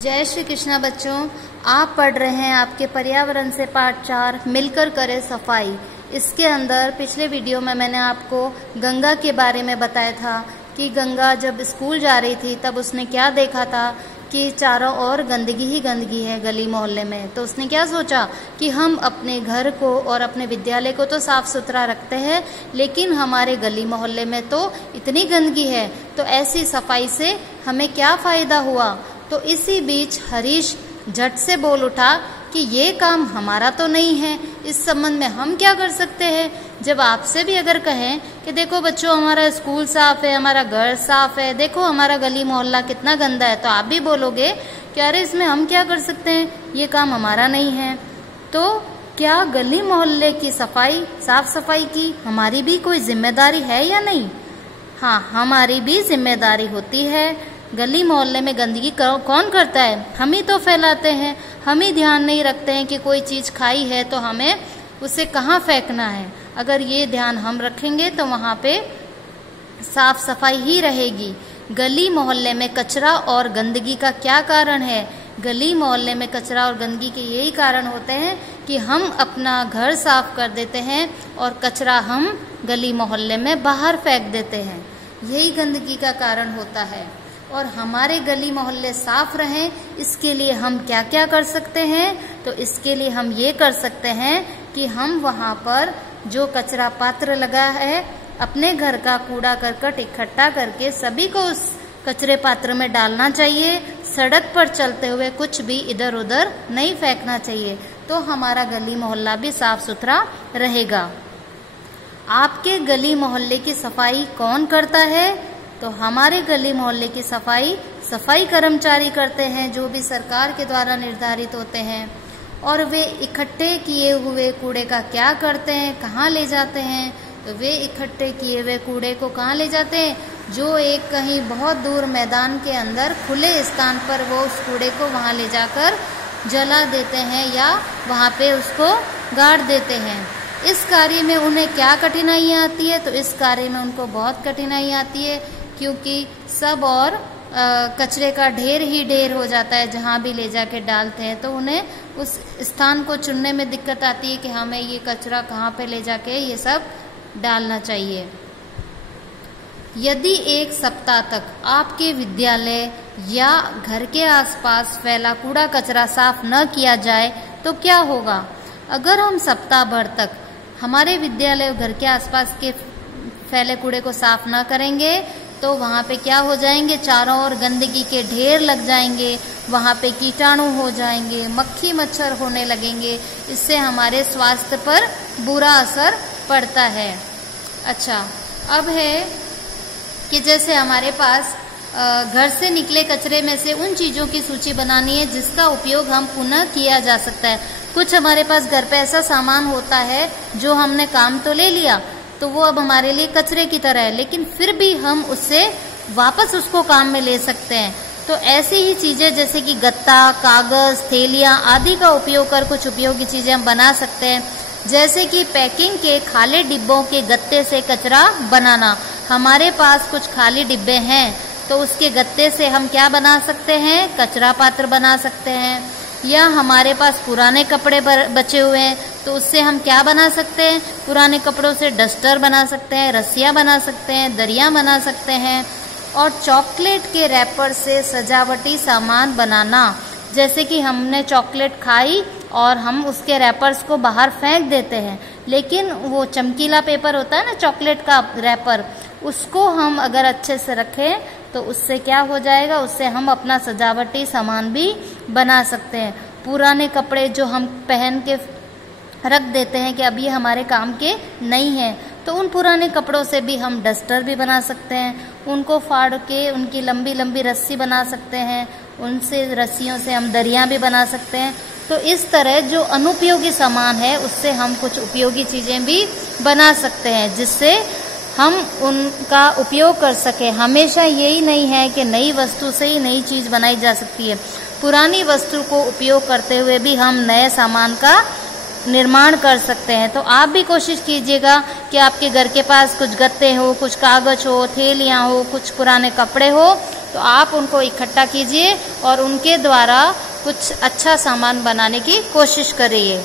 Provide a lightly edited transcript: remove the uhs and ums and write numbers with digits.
जय श्री कृष्णा बच्चों, आप पढ़ रहे हैं आपके पर्यावरण से पाठ 4 मिलकर करें सफाई। इसके अंदर पिछले वीडियो में मैंने आपको गंगा के बारे में बताया था कि गंगा जब स्कूल जा रही थी तब उसने क्या देखा था कि चारों ओर गंदगी ही गंदगी है गली मोहल्ले में। तो उसने क्या सोचा कि हम अपने घर को और अपने विद्यालय को तो साफ सुथरा रखते हैं, लेकिन हमारे गली मोहल्ले में तो इतनी गंदगी है, तो ऐसी सफाई से हमें क्या फायदा हुआ। तो इसी बीच हरीश झट से बोल उठा कि ये काम हमारा तो नहीं है, इस संबंध में हम क्या कर सकते हैं। जब आपसे भी अगर कहें कि देखो बच्चों हमारा स्कूल साफ है, हमारा घर साफ है, देखो हमारा गली मोहल्ला कितना गंदा है, तो आप भी बोलोगे कि अरे इसमें हम क्या कर सकते हैं, ये काम हमारा नहीं है। तो क्या गली मोहल्ले की सफाई, साफ सफाई की हमारी भी कोई जिम्मेदारी है या नहीं? हाँ, हमारी भी जिम्मेदारी होती है। गली मोहल्ले में गंदगी कौन करता है? हम ही तो फैलाते हैं। हम ही ध्यान नहीं रखते हैं कि कोई चीज खाई है तो हमें उसे कहाँ फेंकना है। अगर ये ध्यान हम रखेंगे तो वहाँ पे साफ सफाई ही रहेगी। गली मोहल्ले में कचरा और गंदगी का क्या कारण है? गली मोहल्ले में कचरा और गंदगी के यही कारण होते हैं कि हम अपना घर साफ कर देते हैं और कचरा हम गली मोहल्ले में बाहर फेंक देते हैं। यही गंदगी का कारण होता है। और हमारे गली मोहल्ले साफ रहें, इसके लिए हम क्या क्या कर सकते हैं? तो इसके लिए हम ये कर सकते हैं कि हम वहाँ पर जो कचरा पात्र लगा है, अपने घर का कूड़ा करकट इकट्ठा करके सभी को उस कचरे पात्र में डालना चाहिए। सड़क पर चलते हुए कुछ भी इधर उधर नहीं फेंकना चाहिए, तो हमारा गली मोहल्ला भी साफ सुथरा रहेगा। आपके गली मोहल्ले की सफाई कौन करता है? तो हमारे गली मोहल्ले की सफाई कर्मचारी करते हैं, जो भी सरकार के द्वारा निर्धारित होते हैं। और वे इकट्ठे किए हुए कूड़े का क्या करते हैं, कहाँ ले जाते हैं? तो वे इकट्ठे किए हुए कूड़े को कहाँ ले जाते हैं? जो एक कहीं बहुत दूर मैदान के अंदर खुले स्थान पर वो उस कूड़े को वहाँ ले जाकर जला देते हैं या वहाँ पे उसको गाड़ देते हैं। इस कार्य में उन्हें क्या कठिनाइयाँ आती है? तो इस कार्य में उनको बहुत कठिनाई आती है, क्योंकि सब और कचरे का ढेर ही ढेर हो जाता है जहाँ भी ले जाके डालते हैं। तो उन्हें उस स्थान को चुनने में दिक्कत आती है कि हमें ये कचरा कहाँ पे ले जाके ये सब डालना चाहिए। यदि एक सप्ताह तक आपके विद्यालय या घर के आसपास फैला कूड़ा कचरा साफ न किया जाए तो क्या होगा? अगर हम सप्ताह भर तक हमारे विद्यालय और घर के आसपास के फैले कूड़े को साफ न करेंगे तो वहाँ पे क्या हो जाएंगे? चारों ओर गंदगी के ढेर लग जाएंगे, वहाँ पे कीटाणु हो जाएंगे, मक्खी मच्छर होने लगेंगे। इससे हमारे स्वास्थ्य पर बुरा असर पड़ता है। अच्छा, अब है कि जैसे हमारे पास घर से निकले कचरे में से उन चीज़ों की सूची बनानी है जिसका उपयोग हम पुनः किया जा सकता है। कुछ हमारे पास घर पे ऐसा सामान होता है जो हमने काम तो ले लिया, तो वो अब हमारे लिए कचरे की तरह है, लेकिन फिर भी हम उससे वापस उसको काम में ले सकते हैं। तो ऐसी ही चीजें जैसे कि गत्ता, कागज, थैलियां आदि का उपयोग कर कुछ उपयोगी चीजें हम बना सकते हैं। जैसे कि पैकिंग के खाली डिब्बों के गत्ते से कचरा बनाना। हमारे पास कुछ खाली डिब्बे हैं तो उसके गत्ते से हम क्या बना सकते हैं? कचरा पात्र बना सकते हैं। या हमारे पास पुराने कपड़े बचे हुए हैं तो उससे हम क्या बना सकते हैं? पुराने कपड़ों से डस्टर बना सकते हैं, रस्सियां बना सकते हैं, दरिया बना सकते हैं। और चॉकलेट के रैपर से सजावटी सामान बनाना। जैसे कि हमने चॉकलेट खाई और हम उसके रैपर्स को बाहर फेंक देते हैं, लेकिन वो चमकीला पेपर होता है ना चॉकलेट का रैपर, उसको हम अगर अच्छे से रखें तो उससे क्या हो जाएगा? उससे हम अपना सजावटी सामान भी बना सकते हैं। पुराने कपड़े जो हम पहन के रख देते हैं कि अब ये हमारे काम के नहीं हैं, तो उन पुराने कपड़ों से भी हम डस्टर भी बना सकते हैं। उनको फाड़ के उनकी लंबी लंबी रस्सी बना सकते हैं, उनसे रस्सियों से हम दरिया भी बना सकते हैं। तो इस तरह जो अनुपयोगी सामान है उससे हम कुछ उपयोगी चीजें भी बना सकते हैं जिससे हम उनका उपयोग कर सके। हमेशा यही नहीं है कि नई वस्तु से ही नई चीज बनाई जा सकती है। पुरानी वस्तु को उपयोग करते हुए भी हम नए सामान का निर्माण कर सकते हैं। तो आप भी कोशिश कीजिएगा कि आपके घर के पास कुछ गत्ते हो, कुछ कागज हो, थैलियां हो, कुछ पुराने कपड़े हो, तो आप उनको इकट्ठा कीजिए और उनके द्वारा कुछ अच्छा सामान बनाने की कोशिश करिए।